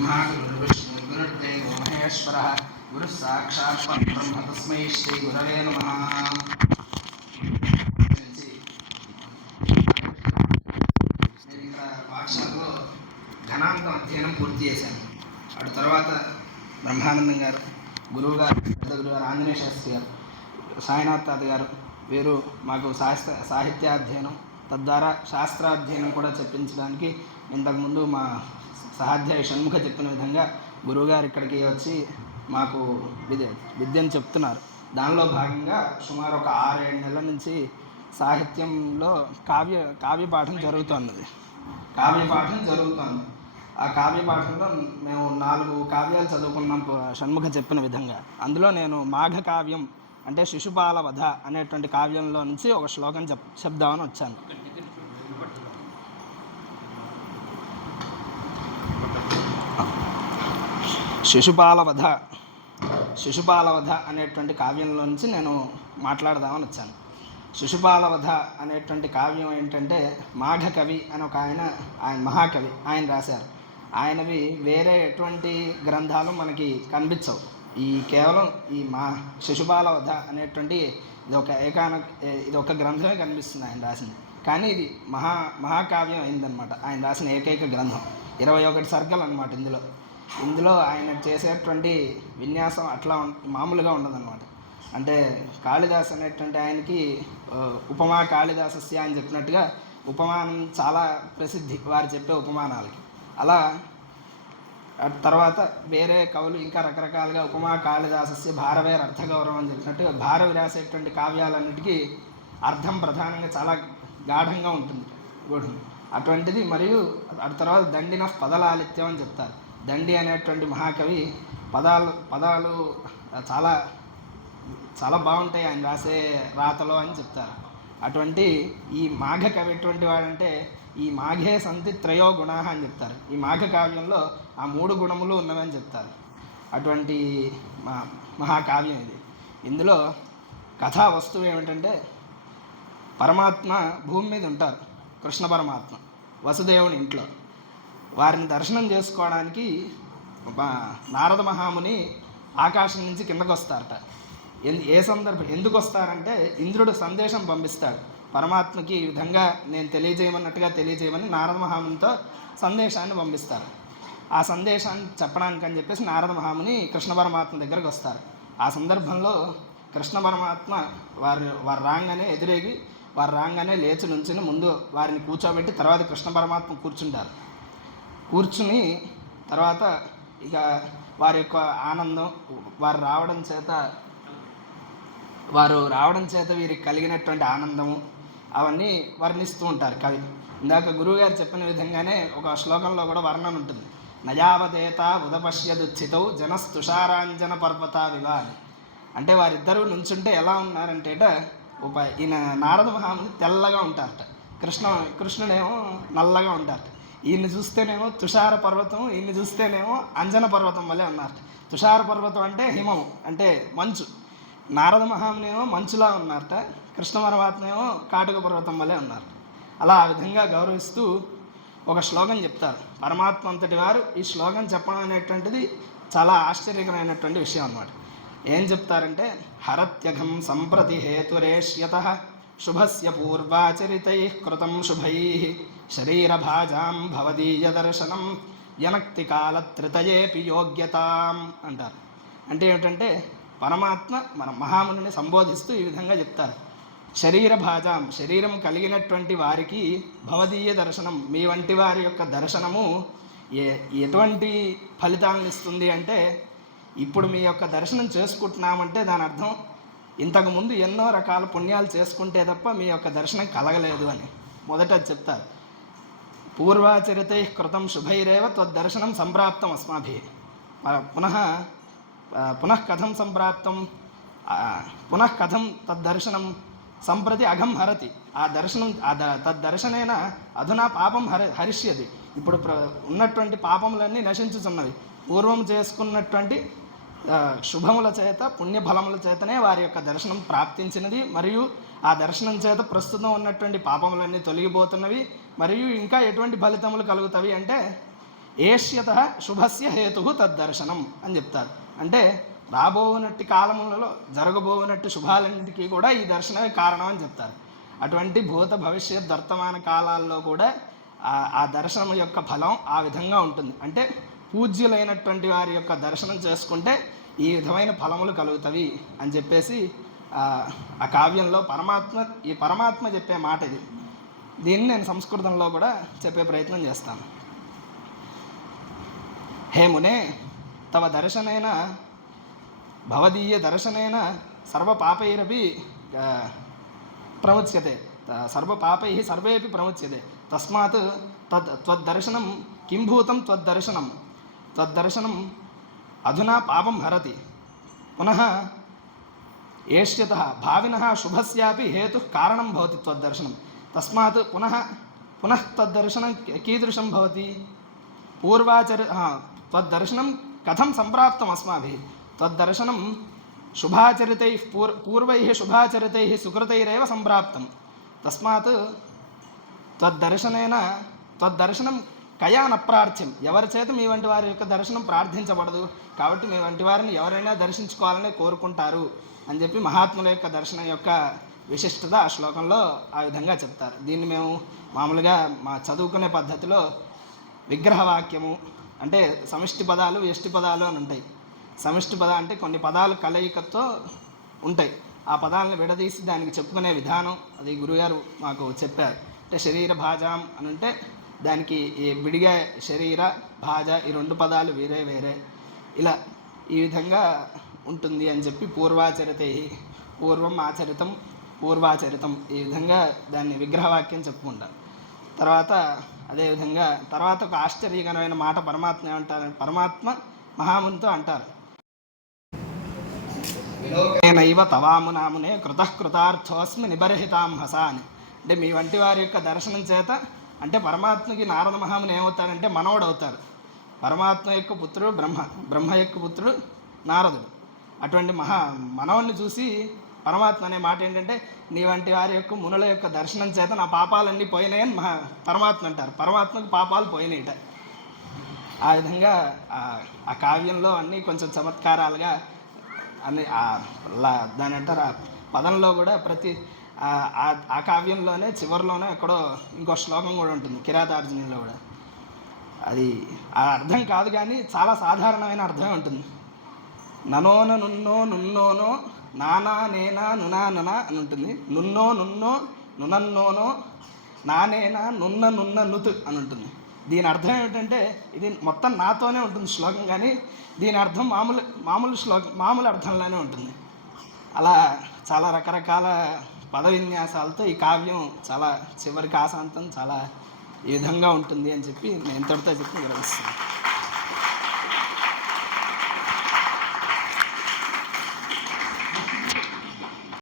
ब्रह्मा गुरुर्विष्णु गुरुर्देवो महेश्वरः गुरुः साक्षात् परब्रह्म तस्मै శ్రీ గురవే నమః నేను ఇక్కడ పాఠశాలలో ఘనాంతం అధ్యయనం పూర్తి చేశాను అటు తర్వాత బ్రహ్మానందం గారు గురువు గారు పెద్ద గురువు గారు ఆంజనేయ శాస్త్రి గారు సాయినాథ్ తాత గారు వీరు మాకు శాస్త్ర సాహిత్యాధ్యయనం తద్వారా శాస్త్రాధ్యయనం కూడా చెప్పించడానికి ఇంతకుముందు మా సహాధ్యాయ షణ్ముఖ చెప్పిన విధంగా గురువుగారు ఇక్కడికి వచ్చి మాకు విద్య విద్యను చెప్తున్నారు. దానిలో భాగంగా సుమారు ఒక ఆరు ఏడు నెలల నుంచి సాహిత్యంలో కావ్య కావ్య పాఠం జరుగుతున్నది కావ్య పాఠం జరుగుతుంది. ఆ కావ్య పాఠంలో మేము నాలుగు కావ్యాలు చదువుకున్నాం షణ్ముఖ చెప్పిన విధంగా. అందులో నేను మాఘ కావ్యం అంటే శిశుపాల వధ అనేటువంటి కావ్యంలో నుంచి ఒక శ్లోకం చెప్ చెప్దామని వచ్చాను. శిశుపాలవధ శిశుపాలవధ అనేటువంటి కావ్యంలో నుంచి నేను మాట్లాడదామని వచ్చాను. శిశుపాలవధ అనేటువంటి కావ్యం ఏంటంటే మాఘకవి అని ఒక ఆయన ఆయన మహాకవి ఆయన రాశారు. ఆయనవి వేరే ఎటువంటి గ్రంథాలు మనకి కనిపించవు. ఈ కేవలం ఈ మా శిశుపాలవధ అనేటువంటి ఇది ఒక ఏకాన ఇది ఒక గ్రంథమే కనిపిస్తుంది ఆయన రాసింది. కానీ ఇది మహా మహాకావ్యం అయిందనమాట ఆయన రాసిన ఏకైక గ్రంథం. ఇరవై ఒకటి సర్గలు అనమాట ఇందులో. ఇందులో ఆయన చేసేటువంటి విన్యాసం అట్లా మామూలుగా ఉండదన్నమాట. అంటే కాళిదాస్ అనేటువంటి ఆయనకి ఉపమా కాళిదాసస్య అని చెప్పినట్టుగా ఉపమానం చాలా ప్రసిద్ధి. వారు చెప్పే ఉపమానాలకి. అలా తర్వాత వేరే కవులు ఇంకా రకరకాలుగా ఉపమా కాళిదాసస్య భారవేర అర్థగౌరవం అని చెప్పినట్టుగా భారవి రాసేటువంటి కావ్యాలన్నిటికీ అర్థం ప్రధానంగా చాలా గాఢంగా ఉంటుంది. గుడి అటువంటిది మరియు ఆ తర్వాత దండిన పదలాలిత్యం అని చెప్తారు. దండి అనేటువంటి మహాకవి పదాలు పదాలు చాలా చాలా బాగుంటాయి ఆయన రాసే రాతలో అని చెప్తారు. అటువంటి ఈ మాఘ కవి ఎటువంటి వాడంటే ఈ మాఘే సంతి త్రయో గుణ అని చెప్తారు. ఈ మాఘ కావ్యంలో ఆ మూడు గుణములు ఉన్నవని చెప్తారు. అటువంటి మా మహాకావ్యం ఇది. ఇందులో కథా వస్తువు ఏమిటంటే పరమాత్మ భూమి మీద ఉంటారు. కృష్ణ పరమాత్మ వసుదేవుని ఇంట్లో. వారిని దర్శనం చేసుకోవడానికి నారద మహాముని ఆకాశం నుంచి కిందకు వస్తారట. ఏ సందర్భం ఎందుకు వస్తారంటే ఇంద్రుడు సందేశం పంపిస్తాడు. పరమాత్మకి ఈ విధంగా నేను తెలియజేయమన్నట్టుగా తెలియజేయమని నారద మహామునితో సందేశాన్ని పంపిస్తారు. ఆ సందేశాన్ని చెప్పడానికి అని చెప్పేసి నారద మహాముని కృష్ణ పరమాత్మ దగ్గరకు వస్తారు. ఆ సందర్భంలో కృష్ణ పరమాత్మ వారు వారు రాగానే ఎదురేగి వారు రాగానే లేచి నుంచుని ముందు వారిని కూర్చోబెట్టి తర్వాత కృష్ణ పరమాత్మ కూర్చుంటారు. కూర్చుని తర్వాత ఇక వారి యొక్క ఆనందం వారు రావడం చేత వారు రావడం చేత వీరికి కలిగినటువంటి ఆనందము అవన్నీ వర్ణిస్తూ ఉంటారు కవి. ఇందాక గురువుగారు చెప్పిన విధంగానే ఒక శ్లోకంలో కూడా వర్ణన ఉంటుంది. నయావదేత ఉదపశ్యదుచ్చితౌ జనస్తుషారాంజన పర్వత వివా అని అంటే వారిద్దరూ నుంచుంటే ఎలా ఉన్నారంటేట ఉప ఈయన నారద మహాముని తెల్లగా ఉంటారట. కృష్ణ కృష్ణుడేమో నల్లగా ఉంటారట. ఈయన్ని చూస్తేనేమో తుషార పర్వతం ఈయన్ని చూస్తేనేమో అంజన పర్వతం వల్లే ఉన్నారు తుషార పర్వతం అంటే హిమం అంటే మంచు. నారద మహామునేమో మంచులా ఉన్నారట కృష్ణ పరమాత్మేమో కాటుక పర్వతం వల్లే ఉన్నారు. అలా ఆ విధంగా గౌరవిస్తూ ఒక శ్లోకం చెప్తారు. పరమాత్మ అంతటి వారు ఈ శ్లోకం చెప్పడం అనేటువంటిది చాలా ఆశ్చర్యకరమైనటువంటి విషయం అన్నమాట. ఏం చెప్తారంటే హరత్యఘం సంప్రతి హేతురేష్యత శుభస్య పూర్వాచరితై కృతం శుభై శరీరభాజాం భవదీయ దర్శనం యనక్తి కాలత్రితయేపి యోగ్యతాం అంటారు. అంటే ఏమిటంటే పరమాత్మ మన మహామునిని సంబోధిస్తూ ఈ విధంగా చెప్తారు. శరీర భాజాం శరీరం కలిగినటువంటి వారికి భవదీయ దర్శనం మీ వంటి వారి యొక్క దర్శనము ఏ ఎటువంటి ఫలితాలను ఇస్తుంది అంటే ఇప్పుడు మీ యొక్క దర్శనం చేసుకుంటున్నామంటే దాని అర్థం ఇంతకుముందు ఎన్నో రకాల పుణ్యాలు చేసుకుంటే తప్ప మీ యొక్క దర్శనం కలగలేదు అని. మొదట చెప్తారు. పూర్వాచరితై కృతం శుభైరేవ త్వద్దర్శనం సంప్రాప్తం అస్మాభి. పునః పునః కథం సంప్రాప్తం పునః కథం తద్దర్శనం సంప్రతి అఘం హరతి. ఆ దర్శనం తద్దర్శనైన అధునా పాపం హర హరిష్యది. ఇప్పుడు ప్ర ఉన్నటువంటి పాపములన్నీ నశించుతున్నవి పూర్వం చేసుకున్నటువంటి శుభముల చేత పుణ్యఫలముల చేతనే వారి యొక్క దర్శనం ప్రాప్తించినది. మరియు ఆ దర్శనం చేత ప్రస్తుతం ఉన్నటువంటి పాపములన్నీ తొలగిపోతున్నవి. మరియు ఇంకా ఎటువంటి ఫలితములు కలుగుతవి అంటే ఏష్యత శుభస్య హేతు తద్దర్శనం అని చెప్తారు. అంటే రాబోనట్టి కాలములలో జరగబోనట్టు శుభాలన్నింటికీ కూడా ఈ దర్శనమే కారణం అని చెప్తారు. అటువంటి భూత భవిష్యత్ వర్తమాన కాలాల్లో కూడా ఆ దర్శనం యొక్క ఫలం ఆ విధంగా ఉంటుంది. అంటే పూజ్యులైనటువంటి వారి యొక్క దర్శనం చేసుకుంటే ఈ విధమైన ఫలములు కలుగుతవి అని చెప్పేసి ఆ కావ్యంలో పరమాత్మ ఈ పరమాత్మ చెప్పే మాట ఇది. దీన్ని నేను సంస్కృతంలో కూడా చెప్పే ప్రయత్నం చేస్తాను. హేమునే తవ దర్శనైన భవదీయ దర్శనైన సర్వపాపైరపి ప్రముచ్యతే. సర్వపాపై సర్వేపి ప్రముచ్యతే. తస్మాత్ తద్ త్వద్దర్శనం కింభూతం త్వద్దర్శనం త్వద్దర్శనం అధునా పాపం హరతి పునః ఏష్యత భావిన శుభస్యాపి హేతు కారణం భవతి త్వద్దర్శనం తస్మాత్ పునః పునః తద్దర్శనం కీదృశం భవతి పూర్వాచర ఆ, త్వద్దర్శనం కథం సంప్రాప్తం అస్మాభిः త్వద్దర్శనం శుభాచరితై పూర్ పూర్వైः శుభాచరితైः సుకృతైరేవ సంప్రాప్తం తస్మాత్ త్వద్దర్శనేన త్వద్దర్శనం కయాన ప్రార్థ్యం ఎవరి చేత మీ వంటి వారి యొక్క దర్శనం ప్రార్థించబడదు. కాబట్టి మీ వంటి వారిని ఎవరైనా దర్శించుకోవాలని కోరుకుంటారు అని చెప్పి మహాత్ముల యొక్క దర్శనం యొక్క విశిష్టత ఆ శ్లోకంలో ఆ విధంగా చెప్తారు. దీన్ని మేము మామూలుగా మా చదువుకునే పద్ధతిలో విగ్రహవాక్యము అంటే సమిష్టి పదాలు ఎష్టి పదాలు అని ఉంటాయి. సమిష్టి పద అంటే కొన్ని పదాలు కలయికతో ఉంటాయి. ఆ పదాలను విడదీసి దానికి చెప్పుకునే విధానం అది గురుగారు మాకు చెప్పారు. అంటే శరీర భాజాం అని అంటే దానికి ఈ విడిగా శరీర భాజ ఈ రెండు పదాలు వేరే వేరే. ఇలా ఈ విధంగా ఉంటుంది అని చెప్పి పూర్వాచరితే పూర్వం ఆచరితం పూర్వాచరితం. ఈ విధంగా దాన్ని విగ్రహవాక్యం చెప్పుకుంటారు తర్వాత అదేవిధంగా తర్వాత ఒక ఆశ్చర్యకరమైన మాట పరమాత్మ ఏమంటారు పరమాత్మ మహామునితో అంటారు. నేనైవ తవామునామునే కృతకృతార్థోస్మి నిబర్హితాం హసా అని అంటే మీ వంటి వారి యొక్క దర్శనం చేత అంటే పరమాత్మకి నారద మహాముని ఏమవుతారంటే మనవడు అవుతారు. పరమాత్మ యొక్క పుత్రుడు బ్రహ్మ బ్రహ్మ యొక్క పుత్రుడు నారదుడు. అటువంటి మహా మనవణ్ణి చూసి పరమాత్మ అనే మాట ఏంటంటే నీ వంటి వారి యొక్క మునుల యొక్క దర్శనం చేత నా పాపాలన్నీ పోయినాయని మహా పరమాత్మ అంటారు. పరమాత్మకు పాపాలు పోయినాయిట. ఆ విధంగా ఆ- కావ్యంలో అన్నీ కొంచెం చమత్కారాలుగా అన్ని లా- దాని అంటారు ఆ పదంలో కూడా ప్రతి ఆ- ఆ- కావ్యంలోనే చివరిలోనే ఎక్కడో ఇంకో శ్లోకం కూడా ఉంటుంది కిరాతార్జునిలో కూడా. అది ఆ అర్థం కాదు కానీ చాలా సాధారణమైన అర్థం ఉంటుంది. ననోన నున్నో నున్నోనో నానా నేనా నునా నునా అని ఉంటుంది. నున్నో నున్నో నునన్నోనో నానేనా నున్న నున్న నుతు అని ఉంటుంది. దీని అర్థం ఏమిటంటే ఇది మొత్తం నాతోనే ఉంటుంది శ్లోకం కానీ దీని అర్థం మామూలు మామూలు శ్లోకం మామూలు అర్థంలోనే ఉంటుంది. అలా చాలా రకరకాల పద విన్యాసాలతో ఈ కావ్యం చాలా చివరికి ఆశాంతం చాలా ఈ విధంగా ఉంటుంది అని చెప్పి నేను ఇంతటితో చెప్పి వివరిస్తాను